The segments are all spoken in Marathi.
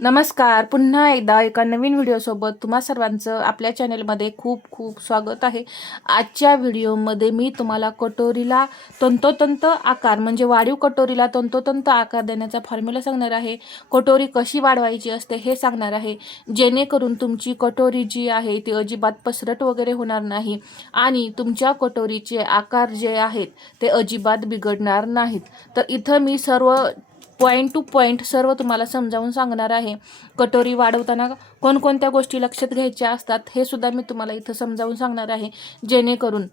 नमस्कार. पुन्हा एकदा एका नवीन व्हिडिओसोबत तुम्हा सर्वांचं आपल्या चॅनेलमध्ये खूप खूप स्वागत आहे. आजच्या व्हिडिओमध्ये मी तुम्हाला कटोरीला तंतोतंत आकार म्हणजे वाढीव कटोरीला तंतोतंत आकार देण्याचा फॉर्म्युला सांगणार आहे. कटोरी कशी वाढवायची असते हे सांगणार आहे. जेणेकरून तुमची कटोरी जी आहे ती अजिबात पसरट वगैरे होणार नाही आणि तुमच्या कटोरीचे आकार जे आहेत ते अजिबात बिघडणार नाहीत. तर इथं मी सर्व पॉईंट टू पॉईंट सर्व तुम्हाला समजावून सांगणार आहे. कटोरी वाढवताना कोणकोणत्या गोष्टी लक्षात घ्यायच्या असतात हे सुद्धा मी तुम्हाला इथं समजावून सांगणार आहे. जेणेकरून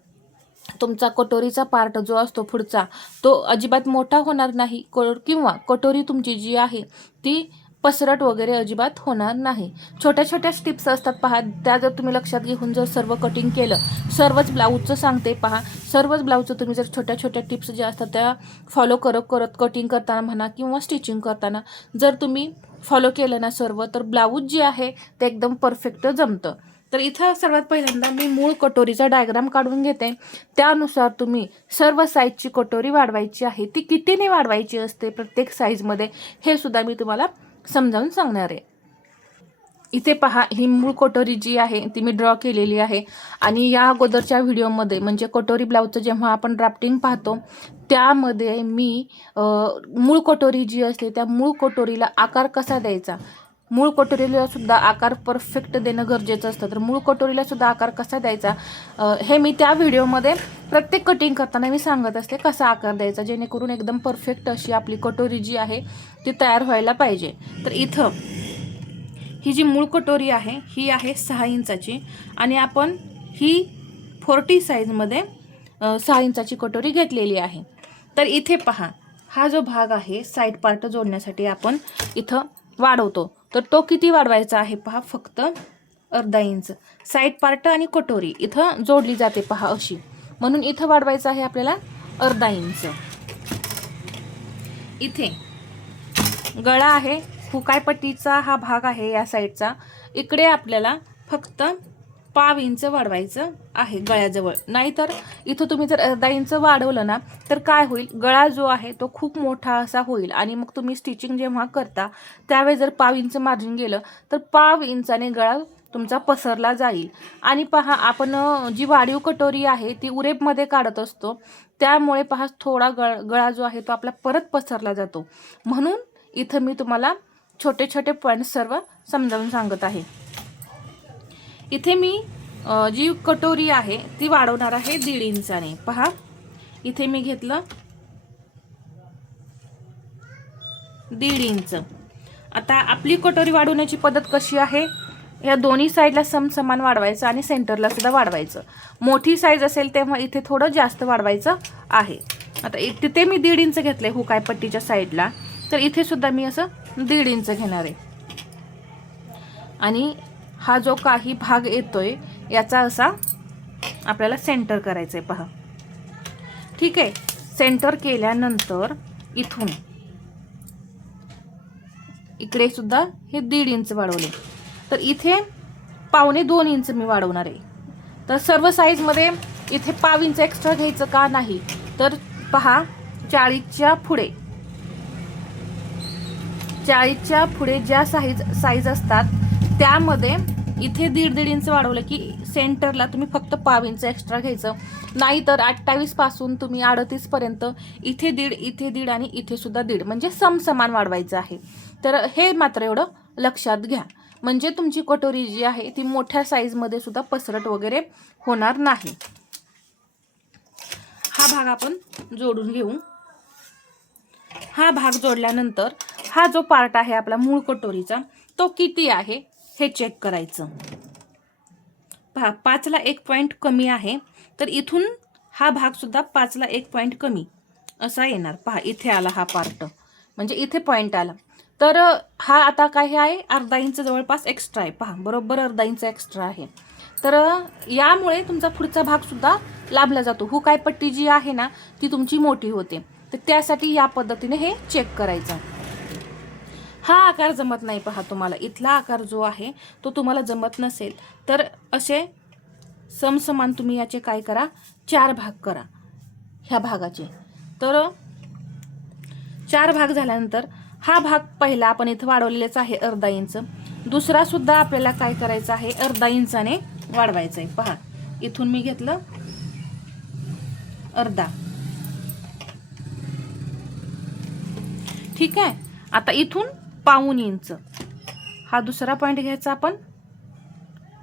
तुमचा कटोरीचा पार्ट जो असतो पुढचा तो अजिबात मोठा होणार नाही. किंवा कटोरी तुमची जी आहे ती पसरट वगैरे अजिबात होणार नाही. छोट्या छोट्या टिप्स असतात पहा त्या जर तुम्ही लक्षात घेऊन जर सर्व कटिंग केलं सर्वच ब्लाऊजचं सांगते पहा सर्वच ब्लाऊजचं तुम्ही जर छोट्या छोट्या टिप्स ज्या असतात त्या फॉलो करत करत कटिंग करताना म्हणा किंवा स्टिचिंग करताना जर तुम्ही फॉलो केलं ना सर्व तर ब्लाऊज जे आहे ते एकदम परफेक्ट जमतं. तर इथं सर्वात पहिल्यांदा मी मूळ कटोरीचा डायग्राम काढून घेते. त्यानुसार तुम्ही सर्व साईजची कटोरी वाढवायची आहे. ती कितीने वाढवायची असते प्रत्येक साईजमध्ये हे सुद्धा मी तुम्हाला समजावून सांगणार आहे. इथे पहा ही मूळ कटोरी जी आहे ती मी ड्रॉ केलेली आहे. आणि या अगोदरच्या व्हिडिओमध्ये म्हणजे कटोरी ब्लाऊजचं जेव्हा आपण ड्राफ्टिंग पाहतो त्यामध्ये मी मूळ कटोरी जी असते त्या मूळ कटोरीला आकार कसा द्यायचा? मूळ कटोरीला सुद्धा आकार परफेक्ट देणं गरजेचं असतं. तर मूळ कटोरीला सुद्धा आकार कसा द्यायचा? हे मी त्या व्हिडिओमध्ये प्रत्येक कटिंग करताना मी सांगत असते कसा आकार द्यायचा जेणेकरून एकदम परफेक्ट अशी आपली कटोरी जी आहे ती तयार व्हायला पाहिजे. तर इथं ही जी मूळ कटोरी आहे ही आहे सहा इंचाची आणि आपण ही फोर्टी साईजमध्ये सहा इंचाची कटोरी घेतलेली आहे. तर इथे पहा हा जो भाग आहे साईड पार्ट जोडण्यासाठी आपण इथं वाढवतो. तर तो किती वाढवायचा आहे पहा फक्त अर्धा इंच. साईड पार्ट आणि कटोरी इथं जोडली जाते पहा अशी. म्हणून इथं वाढवायचं आहे आपल्याला अर्धा इंच. इथे गळा आहे हुकायपट्टीचा हा भाग आहे या साईडचा. इकडे आपल्याला फक्त पाव इंच वाढवायचं आहे गळ्याजवळ. नाहीतर इथं तुम्ही जर अर्धा इंच वाढवलं ना तर काय होईल? गळा जो आहे तो खूप मोठा असा होईल. आणि मग तुम्ही स्टिचिंग जेव्हा करता त्यावेळेस जर पाव इंच मार्जिन गेलं तर पाव इंचाने गळा तुमचा पसरला जाईल. आणि पहा आपण जी वाढीव कटोरी आहे ती उरेपमध्ये काढत असतो. त्यामुळे पहा थोडा गळ गळा जो आहे तो आपला परत पसरला जातो. म्हणून इथं मी तुम्हाला छोटे छोटे पॉईंट सर्व समजावून सांगत आहे. इथे मी जी कटोरी आहे ती वाढवणार आहे दीड इंचाने पहा. इथे मी घेतलं दीड इंच आता आपली कटोरी वाढवण्याची पद्धत कशी आहे? या दोन्ही साईडला समसमान वाढवायचं आणि सेंटरला सुद्धा वाढवायचं. मोठी साईज असेल तेव्हा इथे थोडं जास्त वाढवायचं आहे. आता तिथे मी दीड इंच घेतलंय हो हुकायपट्टीच्या साईडला. तर इथे सुद्धा मी असं दीड इंच घेणार आहे. आणि हा जो काही भाग येतोय याचा असा आपल्याला सेंटर करायचं आहे पहा. ठीक आहे? सेंटर केल्यानंतर इथून इकडे सुद्धा हे दीड इंच वाढवले. तर इथे पावणे दोन इंच मी वाढवणार आहे. तर सर्व साईजमध्ये इथे पाव इंच एक्स्ट्रा घ्यायचं का नाही? तर पहा चाळीसच्या पुढे. चाळीसच्या पुढे ज्या साईज साईज असतात त्यामध्ये इथे दीड दीड इंच वाढवलं की सेंटरला तुम्ही फक्त पाव इंच एक्स्ट्रा घ्यायचं. नाहीतर अठ्ठावीसपासून तुम्ही अडतीस पर्यंत इथे दीड इथे दीड आणि इथे सुद्धा दीड. म्हणजे समसमान वाढवायचं आहे. तर हे मात्र एवढं लक्षात घ्या. म्हणजे तुमची कटोरी जी आहे ती मोठ्या साईजमध्ये सुद्धा पसरट वगैरे होणार नाही. हा भाग आपण जोडून घेऊ. हा भाग जोडल्यानंतर हा जो पार्ट आहे आपला मूळ कटोरीचा तो किती आहे? हे चेक करायचं. पहा पाचला एक पॉईंट कमी आहे तर इथून हा भागसुद्धा पाचला एक पॉईंट कमी. असा येणार. पहा इथे आला हा पार्ट म्हणजे इथे पॉईंट आला. तर हा आता काय आहे? अर्धा इंच जवळपास एक्स्ट्रा आहे. पहा बरोबर अर्धा इंच एक्स्ट्रा आहे. तर यामुळे तुमचा पुढचा भागसुद्धा लाभला जातो. हुकाय पट्टी जी आहे ना ती तुमची मोठी होते. तर त्यासाठी या पद्धतीने हे चेक करायचं. हा आकार जमत नाही पहा तुम्हाला. इथला आकार जो आहे तो तुम्हाला जमत नसेल तर असे समसमान तुम्ही याचे काय करा? चार भाग करा ह्या भागाचे. तर चार भाग झाल्यानंतर हा भाग पहिला आपण इथं वाढवलेलाच आहे अर्धा इंच. दुसरा सुद्धा आपल्याला काय करायचं आहे? अर्धा इंचाने वाढवायचं आहे पहा इथून मी घेतलं अर्धा. ठीक आहे? आता इथून पाऊन इंच. हा दुसरा पॉईंट घ्यायचा आपण.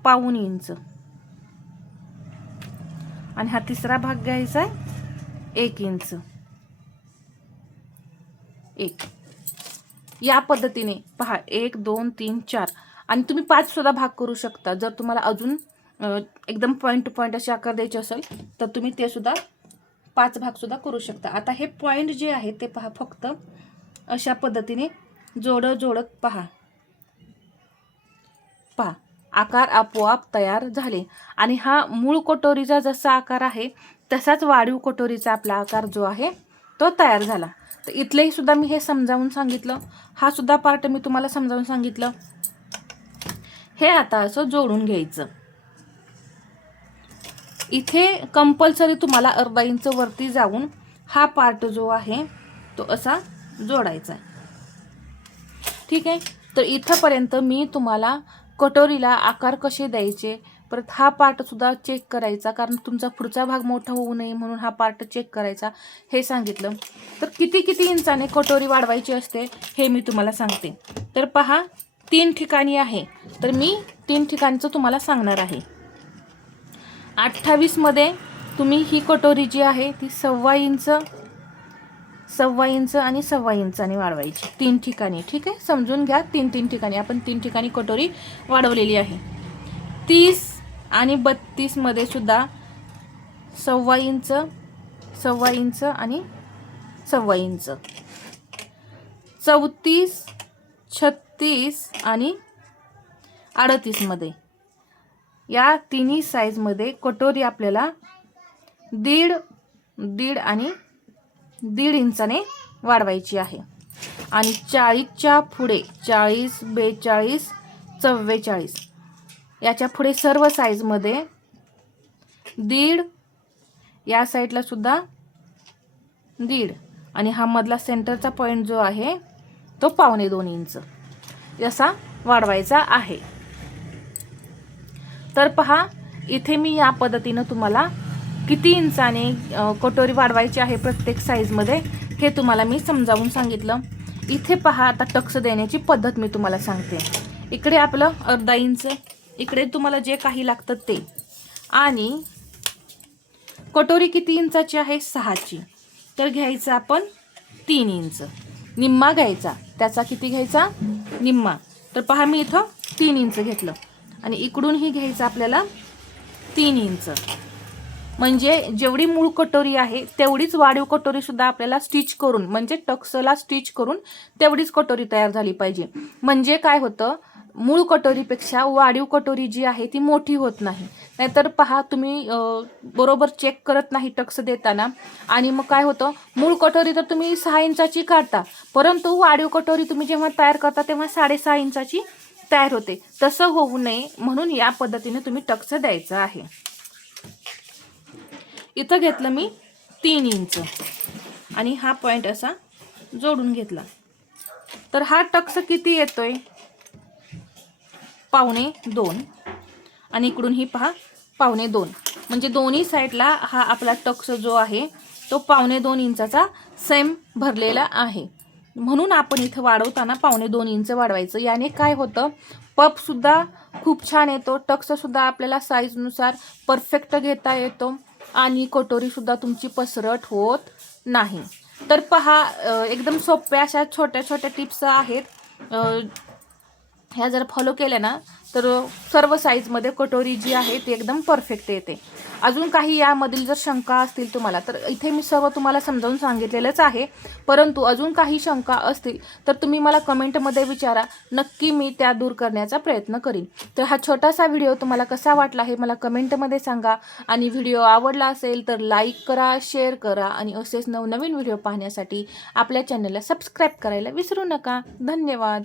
पाऊन इंच. आणि हा तिसरा भाग घ्यायचा आहे. एक इंच. एक. या पद्धतीने पहा एक दोन तीन चार. आणि तुम्ही पाच सुद्धा भाग करू शकता. जर तुम्हाला अजून एकदम पॉईंट टू पॉईंट असे आकार द्यायचे असेल तर तुम्ही ते सुद्धा पाच भाग सुद्धा करू शकता. आता हे पॉईंट जे आहे ते पहा फक्त अशा पद्धतीने जोडं जोडत पहा. पहा आकार आपोआप तयार झाले. आणि हा मूळ कटोरीचा जसा आकार आहे तसाच वाढीव कटोरीचा आपला आकार जो आहे तो तयार झाला. तर इथलेही सुद्धा मी हे समजावून सांगितलं. हा सुद्धा पार्ट मी तुम्हाला समजावून सांगितलं. हे आता असं जोडून घ्यायचं. इथे कंपल्सरी तुम्हाला अर्धा इंच वरती जाऊन हा पार्ट जो आहे तो असा जोडायचा आहे. ठीक आहे? तर इथंपर्यंत मी तुम्हाला कटोरीला आकार कसे द्यायचे? परत हा पार्टसुद्धा चेक करायचा कारण तुमचा पुढचा भाग मोठा होऊ नये म्हणून हा पार्ट चेक करायचा हे सांगितलं. तर किती किती इंचाने कटोरी वाढवायची असते हे मी तुम्हाला सांगते. तर पहा तीन ठिकाणी आहे. तर मी तीन ठिकाणचं तुम्हाला सांगणार आहे. अठ्ठावीसमध्ये तुम्ही ही कटोरी जी आहे ती सव्वा इंच सव्वा इंच आणि सव्वा इंचाने वाढवायची. तीन ठिकाणी ठीक आहे? समजून घ्या तीन तीन ठिकाणी. आपण तीन ठिकाणी कटोरी वाढवलेली आहे. तीस आणि बत्तीसमध्ये सुद्धा सव्वा इंच सव्वा इंच आणि सव्वा इंच चौतीस छत्तीस आणि अडतीसमध्ये. या तिन्ही साईजमध्ये कटोरी आपल्याला दीड दीड आणि दीड इंचाने वाढवायची आहे. आणि चाळीसच्या पुढे चाळीस बेचाळीस चव्वेचाळीस याच्यापुढे सर्व साईजमध्ये दीड या साईडला सुद्धा दीड. आणि हा मधला सेंटरचा पॉईंट जो आहे तो पावणे दोन इंच असा वाढवायचा आहे. तर पहा इथे मी या पद्धतीनं तुम्हाला किती इंचाने कटोरी वाढवायची आहे प्रत्येक साईजमध्ये हे तुम्हाला मी समजावून सांगितलं. इथे पहा आता टक्स देण्याची पद्धत मी तुम्हाला सांगते. इकडे आपलं अर्धा इंच इकडे तुम्हाला जे काही लागतं ते. आणि कटोरी किती इंचाची आहे? सहाची. तर घ्यायचं आपण तीन इंच. निम्मा घ्यायचा. त्याचा किती घ्यायचा? निम्मा. तर पहा मी इथं तीन इंच घेतलं. आणि इकडूनही घ्यायचं आपल्याला तीन इंच. म्हणजे जेवढी मूळ कटोरी आहे तेवढीच वाढीव कटोरी सुद्धा आपल्याला स्टिच करून म्हणजे टक्सला स्टिच करून तेवढीच कटोरी तयार झाली पाहिजे. म्हणजे काय होतं मूळ कटोरीपेक्षा वाढीव कटोरी जी आहे ती मोठी होत नाही. नाहीतर पहा तुम्ही बरोबर चेक करत नाही टक्स देताना. आणि मग काय होतं मूळ कटोरी तर तुम्ही सहा इंचाची काढता परंतु वाढीव कटोरी तुम्ही जेव्हा तयार करता तेव्हा साडेसहा इंचाची तयार होते. तसं होऊ नये म्हणून या पद्धतीने तुम्ही टक्स द्यायचं आहे. इथं घेतलं मी तीन इंच. आणि हा पॉईंट असा जोडून घेतला. तर हा टक्स किती येतोय? पावणे दोन. आणि इकडून ही पहा पावणे दोन. म्हणजे दोन्ही साईडला हा आपला टक्स जो आहे तो पावणे दोन इंचाचा सेम भरलेला आहे. म्हणून आपण इथं वाढवताना पावणे दोन इंच वाढवायचं. याने काय होतं? पपसुद्धा खूप छान येतो. टक्ससुद्धा आपल्याला साईजनुसार परफेक्ट घेता येतो. आणि कटोरीसुद्धा तुमची पसरट होत नाही. तर पहा एकदम सोप्या अशा छोट्या छोट्या टिप्स आहेत ह्या जर फॉलो केल्या ना तर सर्व साईजमध्ये कटोरी जी आहे ती एकदम परफेक्ट येते. अजून काही यामधील जर शंका असतील तुम्हाला तर इथे मी सर्व तुम्हाला समजावून सांगितलेलंच आहे. परंतु अजून काही शंका असतील तर तुम्ही मला कमेंटमध्ये विचारा. नक्की मी त्या दूर करण्याचा प्रयत्न करीन. तर हा छोटासा व्हिडिओ तुम्हाला कसा वाटला हे मला कमेंटमध्ये सांगा. आणि व्हिडिओ आवडला असेल तर लाईक करा शेअर करा आणि असेच नवनवीन व्हिडिओ पाहण्यासाठी आपल्या चॅनलला सबस्क्राईब करायला विसरू नका. धन्यवाद.